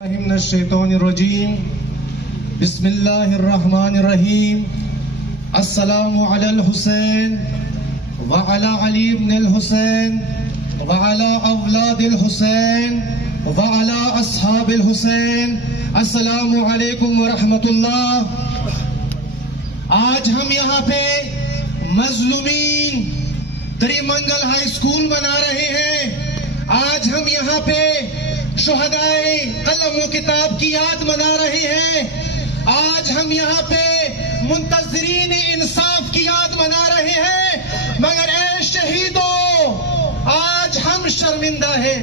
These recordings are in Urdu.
من الشیطان الرجیم بسم اللہ الرحمن الرحیم السلام علی الحسین وعلی علی بن الحسین وعلی اولاد الحسین وعلی اصحاب الحسین السلام علیکم ورحمۃ اللہ۔ آج ہم یہاں پہ مظلومین تریمنگل ہائی اسکول منا رہے ہیں۔ آج ہم یہاں پہ شہدائے قلم و کتاب کی یاد منا رہے ہیں۔ آج ہم یہاں پہ منتظرین انصاف کی یاد منا رہے ہیں، مگر اے شہیدوں، آج ہم شرمندہ ہیں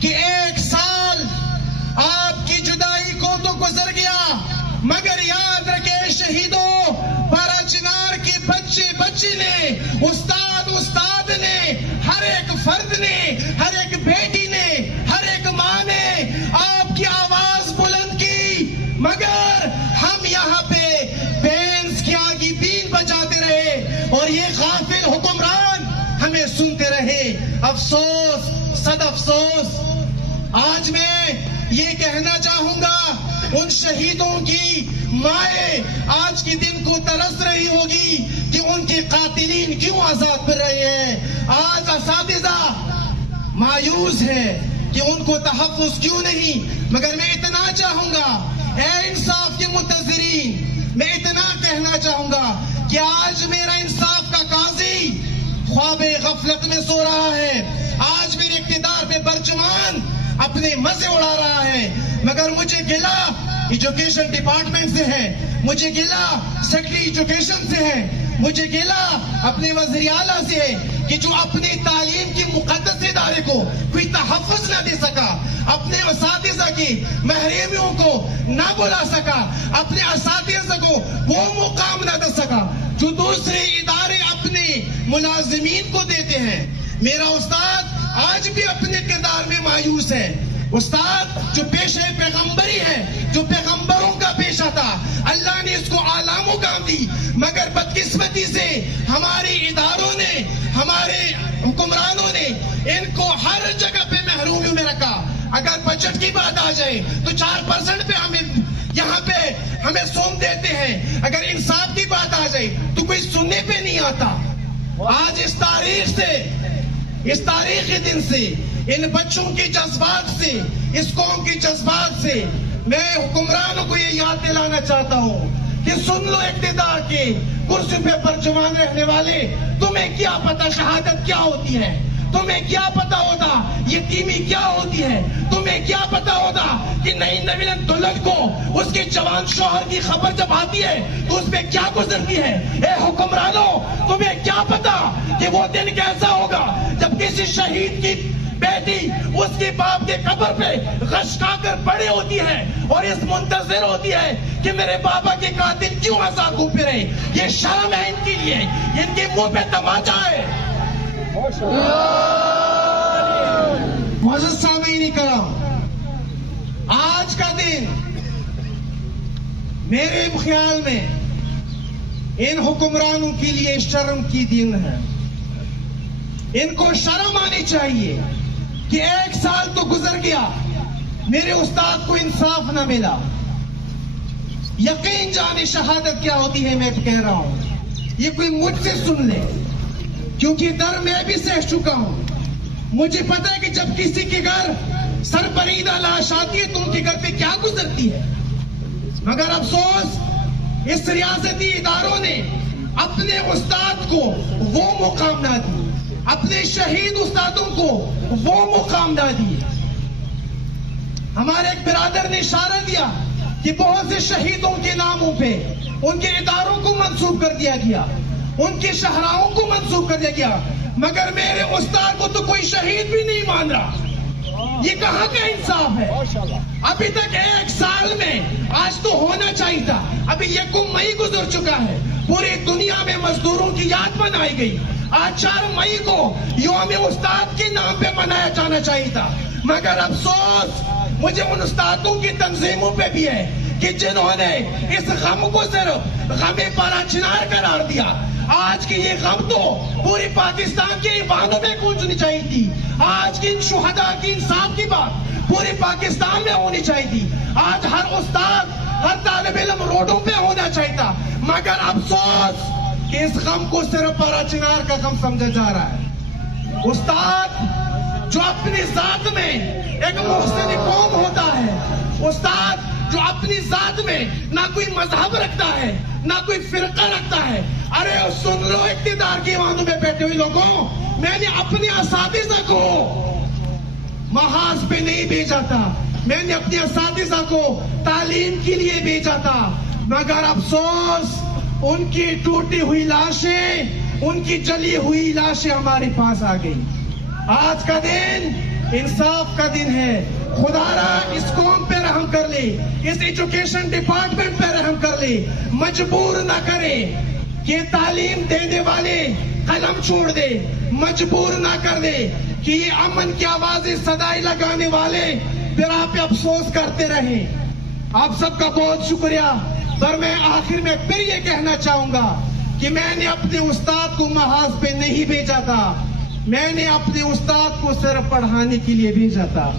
کہ 1 سال آپ کی جدائی کو تو گزر گیا، مگر یاد رکھے شہیدوں، بارہ چنار کے بچے نے، استاد نے، ہر ایک فرد نے، ہر ایک بیٹی نے، ہر ایک ماں نے آپ کی آواز بلند کی، مگر ہم یہاں پہ بینس کی آگی بین بجاتے رہے اور یہ غافل حکمران ہمیں سنتے رہے۔ افسوس، صد افسوس۔ آج میں یہ کہنا چاہوں گا، ان شہیدوں کی مائیں آج کے دن کو ترس رہی ہوگی کہ ان کے قاتلین کیوں آزاد پھر رہے ہیں۔ آج اساتذہ مایوس ہے کہ ان کو تحفظ کیوں نہیں، مگر میں اتنا چاہوں گا، اے انصاف کے منتظرین، میں اتنا کہنا چاہوں گا کہ آج میرا انصاف کا قاضی خواب غفلت میں سو رہا ہے، آج میرے اقتدار پہ برچمان اپنے مزے اڑا رہا ہے، مگر مجھے گلہ ایجوکیشن ڈپارٹمنٹ سے ہے، مجھے گلہ سیکرٹری ایجوکیشن سے ہے، مجھے گلہ اپنے وزیر اعلیٰ سے ہے کہ جو اپنی تعلیم کی مقدس ادارے کو کوئی تحفظ نہ دے سکا، اپنے اساتذہ کی محرومیوں کو نہ بلا سکا، اپنے اساتذہ کو وہ مقام نہ دے سکا جو دوسرے ادارے اپنے ملازمین کو دیتے ہیں۔ میرا استاد آج بھی اپنے کردار میں مایوس ہے۔ استاد جو پیشہ پیغمبری ہے، جو پیغمبروں کا پیشہ تھا، اللہ نے اس کو اعلیٰ مقام دی، مگر بدقسمتی سے ہمارے اداروں نے، ہمارے حکمرانوں نے ان کو ہر جگہ پہ محرومیوں میں رکھا۔ اگر بجٹ کی بات آ جائے تو 4% پہ ہمیں یہاں پہ ہمیں سون دیتے ہیں، اگر انصاف کی بات آ جائے تو کوئی سننے پہ نہیں آتا۔ آج اس تاریخی دن سے، ان بچوں کے جذبات سے، اس قوم کے جذبات سے میں حکمرانوں کو یہ یاد دلانا چاہتا ہوں کہ سن لو اقتدار کے کرسی پہ برجمان رہنے والے، تمہیں کیا پتا شہادت کیا ہوتی ہے، تمہیں کیا پتا ہوتا یتیمی کیا ہوتی ہے، تمہیں کیا پتا ہوتا کہ نئی نویلن دلہن کو اس کے جوان شوہر کی خبر جب آتی ہے تو اس پہ کیا گزرتی ہے۔ اے حکمرانوں، تمہیں کیا پتا کہ وہ دن کیسا ہوگا جب کسی شہید کی بیٹی اس کے باپ کے قبر پہ غشکا کر پڑی ہوتی ہے اور اس منتظر ہوتی ہے کہ میرے بابا کے قاتل کیوں آزاد گھوم پھرے۔ یہ شرم ہے ان کے لیے، ان کے منہ پہ تماچا ہے۔ معزز سامعین کرام، آج کا دن میرے خیال میں ان حکمرانوں کے لیے شرم کی دن ہے۔ ان کو شرم آنی چاہیے کہ 1 سال تو گزر گیا، میرے استاد کو انصاف نہ ملا۔ یقین جانے شہادت کیا ہوتی ہے میں کہہ رہا ہوں، یہ کوئی مجھ سے سن لے، کیونکہ در میں بھی سہ چکا ہوں۔ مجھے پتا ہے کہ جب کسی کے گھر سربریدہ لاش آتی ہے تو ان کے گھر پہ کیا گزرتی ہے، مگر افسوس اس ریاستی اداروں نے اپنے استاد کو وہ مقام نہ دی، اپنے شہید استادوں کو وہ مقام نہ دی۔ ہمارے ایک برادر نے اشارہ دیا کہ بہت سے شہیدوں کے ناموں پہ ان کے اداروں کو منسوب کر دیا گیا، ان کے شہراؤں کو منسوب کر دیا گیا، مگر میرے استاد کو تو کوئی شہید بھی نہیں مان رہا۔ یہ کہاں کا انصاف ہے؟ ابھی تک 1 سال میں آج تو ہونا چاہیے تھا، ابھی 1 مئی گزر چکا ہے، پوری دنیا میں مزدوروں کی یاد منائی گئی، آج 4 مئی کو یوم استاد کے نام پہ منایا جانا چاہیے تھا، مگر افسوس مجھے ان استادوں کی تنظیموں پہ بھی ہے کہ جنہوں نے اس غم کو صرف غم پارا چنار قرار دیا. آج کی یہ غم تو پوری پاکستان کے ایوانوں میں گونجنی چاہیے تھی. آج کی ان شہداء کی انصاف کی بات پوری پاکستان میں ہونی چاہیے تھی. آج ہر استاد ہر طالب علم روڈوں پہ ہونا چاہیے تھا. مگر افسوس کہ اس غم کو صرف پارا چنار کا غم سمجھا جا رہا ہے. استاد جو اپنی ذات میں ایک محسن قوم ہوتا ہے, استاد جو اپنی ذات میں نہ کوئی مذہب رکھتا ہے نہ کوئی فرقہ رکھتا ہے. ارے سن لو اقتدار کے ایوانوں میں بیٹھے ہوئے لوگوں, میں نے اپنے اساتذہ کو محاذ پہ نہیں بھیجا تھا, میں نے اپنے اساتذہ کو تعلیم کے لیے بھیجا تھا. مگر افسوس ان کی ٹوٹی ہوئی لاشیں, ان کی جلی ہوئی لاشیں ہمارے پاس آ گئی. آج کا دن انصاف کا دن ہے. خدا را اس قوم پہ رحم کر لے, اس ایجوکیشن ڈپارٹمنٹ پہ رحم کر لے. مجبور نہ کرے کہ تعلیم دینے والے قلم چھوڑ دے, مجبور نہ کر دے کہ یہ امن کی آوازیں صدائیں لگانے والے پھر آپ پہ افسوس کرتے رہیں. آپ سب کا بہت شکریہ. پر میں آخر میں پھر یہ کہنا چاہوں گا کہ میں نے اپنے استاد کو محاذ پہ نہیں بھیجا تھا, میں نے اپنے استاد کو صرف پڑھانے کے لیے بھیجا تھا.